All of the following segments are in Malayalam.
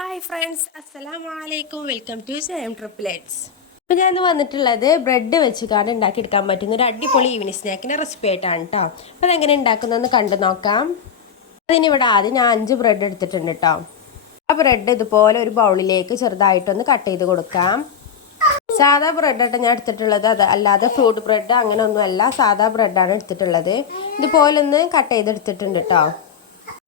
ഹായ് ഫ്രണ്ട്സ്, അസ്സലാമലൈക്കും. Welcome to same triplets. ഇപ്പോൾ ഞാൻ വന്നിട്ടുള്ളത് ബ്രെഡ് വെച്ചുകൊണ്ട് ഉണ്ടാക്കിയെടുക്കാൻ പറ്റുന്ന ഒരു അടിപൊളി ഈവനിങ് സ്നാക്കിൻ്റെ റെസിപ്പി ആയിട്ടാണ് കേട്ടോ. അപ്പോൾ അതെങ്ങനെ ഉണ്ടാക്കുന്നതെന്ന് കണ്ടു നോക്കാം. അതിനിവിടെ ആദ്യം ഞാൻ 5 ബ്രെഡ് എടുത്തിട്ടുണ്ട് കേട്ടോ. ആ ബ്രെഡ് ഇതുപോലെ ഒരു ബൗളിലേക്ക് ചെറുതായിട്ടൊന്ന് കട്ട് ചെയ്ത് കൊടുക്കാം. സാധാ ബ്രെഡായിട്ട് ഞാൻ എടുത്തിട്ടുള്ളത്, അത് അല്ലാതെ ഫ്രൂട്ട് ബ്രെഡ് അങ്ങനെ ഒന്നുമല്ല, സാധാ ബ്രെഡാണ് എടുത്തിട്ടുള്ളത്. ഇതുപോലെ ഒന്ന് കട്ട് ചെയ്തെടുത്തിട്ടുണ്ട് കേട്ടോ.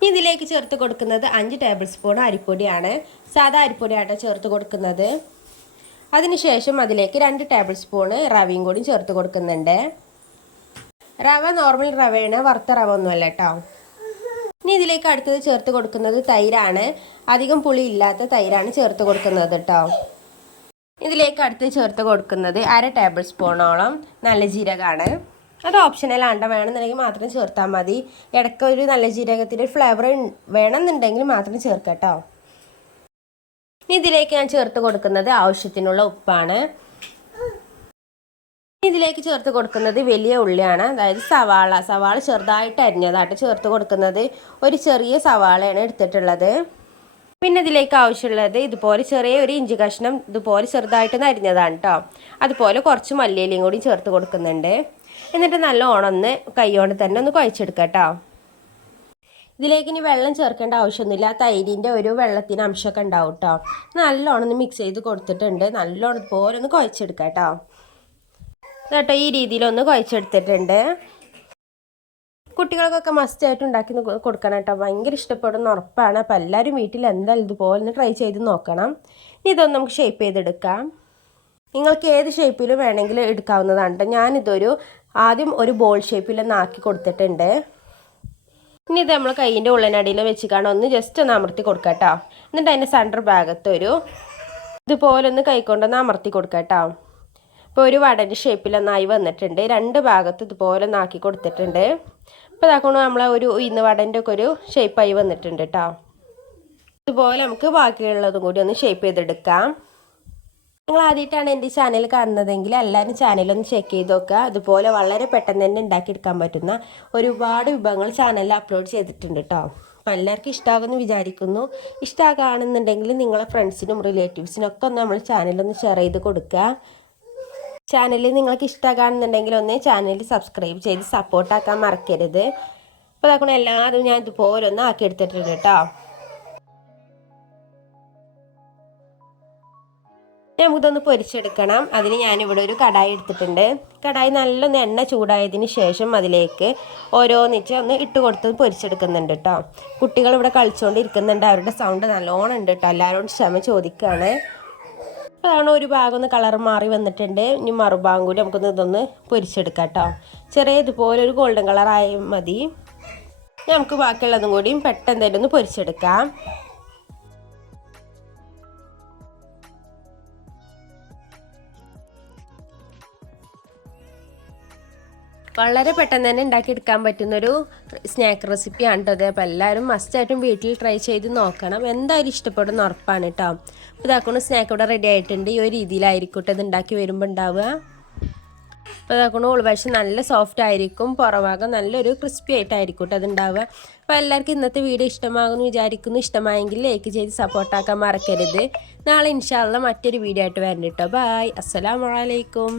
ഇതിലേക്ക് ചേർത്ത് കൊടുക്കുന്നത് 5 ടേബിൾ സ്പൂൺ അരിപ്പൊടിയാണ്. സാധാ അരിപ്പൊടിയായിട്ട് ചേർത്ത് കൊടുക്കുന്നത്. അതിനുശേഷം അതിലേക്ക് 2 ടേബിൾ സ്പൂണ് റവയും കൂടി ചേർത്ത് കൊടുക്കുന്നുണ്ട്. റവ നോർമൽ റവയാണ്, വറുത്ത റവ ഒന്നുമല്ല കേട്ടോ. ഇനി ഇതിലേക്ക് അടുത്തത് ചേർത്ത് കൊടുക്കുന്നത് തൈരാണ്. അധികം പുളി ഇല്ലാത്ത തൈരാണ് ചേർത്ത് കൊടുക്കുന്നത് കേട്ടോ. ഇതിലേക്ക് അടുത്ത് ചേർത്ത് കൊടുക്കുന്നത് 1/2 ടേബിൾ സ്പൂണോളം നല്ല ജീരകമാണ്. അത് ഓപ്ഷണലാണ്, വേണമെന്നുണ്ടെങ്കിൽ മാത്രം ചേർത്താൽ മതി. ഇടയ്ക്ക് ഒരു നല്ല ജീരകത്തിൻ്റെ ഫ്ലേവർ വേണമെന്നുണ്ടെങ്കിൽ മാത്രം ചേർക്കാം കേട്ടോ. ഇതിലേക്ക് ഞാൻ ചേർത്ത് കൊടുക്കുന്നത് ആവശ്യത്തിനുള്ള ഉപ്പാണ്. ഇതിലേക്ക് ചേർത്ത് കൊടുക്കുന്നത് വലിയ ഉള്ളിയാണ്, അതായത് സവാള ചെറുതായിട്ട് അരിഞ്ഞതായിട്ട് ചേർത്ത് കൊടുക്കുന്നത്. ഒരു ചെറിയ സവാളയാണ് എടുത്തിട്ടുള്ളത്. പിന്നെ ഇതിലേക്ക് ആവശ്യമുള്ളത് ഇതുപോലെ ചെറിയ ഒരു ഇഞ്ചി കഷ്ണം ഇതുപോലെ ചെറുതായിട്ടൊന്ന് അരിഞ്ഞതാണ് കേട്ടോ. അതുപോലെ കുറച്ച് മല്ലിയിലയും കൂടി ചേർത്ത് കൊടുക്കുന്നുണ്ട്. എന്നിട്ട് നല്ലോണം ഒന്ന് കൈകൊണ്ട് തന്നെ ഒന്ന് കുഴച്ചെടുക്കാം കേട്ടോ. ഇതിലേക്ക് ഇനി വെള്ളം ചേർക്കേണ്ട ആവശ്യമൊന്നുമില്ല. തൈരിൻ്റെ ഒരു വെള്ളത്തിന് അംശമൊക്കെ ഉണ്ടാവും കേട്ടോ. നല്ലോണം ഒന്ന് മിക്സ് ചെയ്ത് കൊടുത്തിട്ടുണ്ട്. നല്ലോണം ഇതുപോലെ ഒന്ന് കുഴച്ചെടുക്കാം കേട്ടോ. കേട്ടോ, ഈ രീതിയിലൊന്ന് കുഴച്ചെടുത്തിട്ടുണ്ട്. കുട്ടികൾക്കൊക്കെ മസ്റ്റായിട്ട് ഉണ്ടാക്കി കൊടുക്കണം കേട്ടോ. ഭയങ്കര ഇഷ്ടപ്പെടുന്ന ഉറപ്പാണ്. അപ്പോൾ എല്ലാവരും വീട്ടിൽ എന്തായാലും ഇതുപോലെ ഒന്ന് ട്രൈ ചെയ്ത് നോക്കണം. ഇനി ഇതൊന്ന് നമുക്ക് ഷേപ്പ് ചെയ്തെടുക്കാം. നിങ്ങൾക്ക് ഏത് ഷേപ്പിലും വേണമെങ്കിൽ എടുക്കാവുന്നതാണ് കേട്ടോ. ഞാനിതൊരു ആദ്യം ഒരു ബോൾ ഷേപ്പിലൊന്ന് ആക്കി കൊടുത്തിട്ടുണ്ട്. ഇനി ഇത് നമ്മൾ കൈയിൻ്റെ ഉള്ളനടിയിൽ വെച്ചിട്ടാണ് ഒന്ന് ജസ്റ്റ് ഒന്ന് അമർത്തി കൊടുക്കാം കേട്ടോ. എന്നിട്ട് അതിൻ്റെ സെൻറ്റർ ഭാഗത്തൊരു ഇതുപോലെ ഒന്ന് കൈക്കൊണ്ടൊന്ന് അമർത്തി കൊടുക്കാം കേട്ടോ. ഇപ്പോൾ ഒരു വടൻ്റെ ഷേപ്പിലൊന്നായി വന്നിട്ടുണ്ട്. 2 ഭാഗത്ത് ഇതുപോലെ ഒന്ന് ആക്കി കൊടുത്തിട്ടുണ്ട്. ഇപ്പോൾ ഇതാക്കണം നമ്മളെ ഒരു ഉഴുന്ന് വടൻ്റെ ഒക്കെ ഒരു ഷേപ്പായി വന്നിട്ടുണ്ട് കേട്ടോ. ഇതുപോലെ നമുക്ക് ബാക്കിയുള്ളതും കൂടി ഒന്ന് ഷേപ്പ് ചെയ്തെടുക്കാം. നിങ്ങൾ ആദ്യമായിട്ടാണ് എൻ്റെ ചാനൽ കാണുന്നതെങ്കിൽ എല്ലാവരും ചാനലൊന്ന് ചെക്ക് ചെയ്ത് നോക്കുക. അതുപോലെ വളരെ പെട്ടെന്ന് തന്നെ ഉണ്ടാക്കിയെടുക്കാൻ പറ്റുന്ന ഒരുപാട് വിഭവങ്ങൾ ചാനലിൽ അപ്ലോഡ് ചെയ്തിട്ടുണ്ട് കേട്ടോ. അപ്പോൾ എല്ലാവർക്കും ഇഷ്ടമാകുമെന്ന് വിചാരിക്കുന്നു. ഇഷ്ടമാകുകയാണെന്നുണ്ടെങ്കിൽ നിങ്ങളെ ഫ്രണ്ട്സിനും റിലേറ്റീവ്സിനും ഒക്കെ ഒന്ന് നമ്മൾ ചാനലൊന്ന് ഷെയർ ചെയ്ത് കൊടുക്കുക. ചാനൽ നിങ്ങൾക്ക് ഇഷ്ടമാകുകയാണെന്നുണ്ടെങ്കിൽ ഒന്ന് ചാനൽ സബ്സ്ക്രൈബ് ചെയ്ത് സപ്പോർട്ടാക്കാൻ മറക്കരുത്. അപ്പോൾ അതൊക്കെ എല്ലാതും ഞാൻ ഇതുപോലെ ഒന്ന് ആക്കിയെടുത്തിട്ടുണ്ട് കേട്ടോ. നമുക്കിതൊന്ന് പൊരിച്ചെടുക്കണം. അതിന് ഞാനിവിടെ ഒരു കടായി എടുത്തിട്ടുണ്ട്. കടായി നല്ലൊന്ന് എണ്ണ ചൂടായതിന് ശേഷം അതിലേക്ക് ഓരോന്നിച്ച് ഒന്ന് ഇട്ട് കൊടുത്ത് പൊരിച്ചെടുക്കുന്നുണ്ട് കേട്ടോ. കുട്ടികൾ ഇവിടെ കളിച്ചുകൊണ്ടിരിക്കുന്നുണ്ട്. അവരുടെ സൗണ്ട് നല്ലോണം ഉണ്ട് കേട്ടോ. എല്ലാവരോടും ക്ഷമ ചോദിക്കുകയാണ്. അതാണ് ഒരു ഭാഗം ഒന്ന് കളർ മാറി വന്നിട്ടുണ്ട്. ഇനി മറുഭാഗം കൂടി നമുക്കൊന്ന് ഇതൊന്ന് പൊരിച്ചെടുക്കാം കേട്ടോ. ചെറിയ ഇതുപോലെ ഒരു ഗോൾഡൻ കളറായി മതി. നമുക്ക് ബാക്കിയുള്ളതും കൂടിയും പെട്ടെന്ന് തന്നെ ഒന്ന് പൊരിച്ചെടുക്കാം. വളരെ പെട്ടെന്ന് തന്നെ ഉണ്ടാക്കിയെടുക്കാൻ പറ്റുന്നൊരു സ്നാക്ക് റെസിപ്പിയാണ് കേട്ടോ അത്. അപ്പോൾ എല്ലാവരും മസ്റ്റായിട്ടും വീട്ടിൽ ട്രൈ ചെയ്ത് നോക്കണം. എന്തായാലും ഇഷ്ടപ്പെടുന്ന ഉറപ്പാണ് കേട്ടോ. അപ്പോൾ ഇതാക്കുന്ന സ്നാക്ക് ഇവിടെ റെഡി ആയിട്ടുണ്ട്. ഈ ഒരു രീതിയിലായിരിക്കും ഇത് ഉണ്ടാക്കി വരുമ്പോൾ ഉണ്ടാവുക. അപ്പോൾ ഇതാക്കുന്ന ഉൾവശം നല്ല സോഫ്റ്റ് ആയിരിക്കും, പുറഭാഗം നല്ലൊരു ക്രിസ്പി ആയിട്ടായിരിക്കും കേട്ടോ അത് ഉണ്ടാവുക. അപ്പോൾ എല്ലാവർക്കും ഇന്നത്തെ വീഡിയോ ഇഷ്ടമാകുമെന്ന് വിചാരിക്കുന്നു. ഇഷ്ടമായെങ്കിൽ ലൈക്ക് ചെയ്ത് സപ്പോർട്ടാക്കാൻ മറക്കരുത്. നാളെ ഇൻഷാ അല്ലാഹ് മറ്റൊരു വീഡിയോ ആയിട്ട് വരണം കേട്ടോ. ബൈ, അസ്സലാമു അലൈക്കും.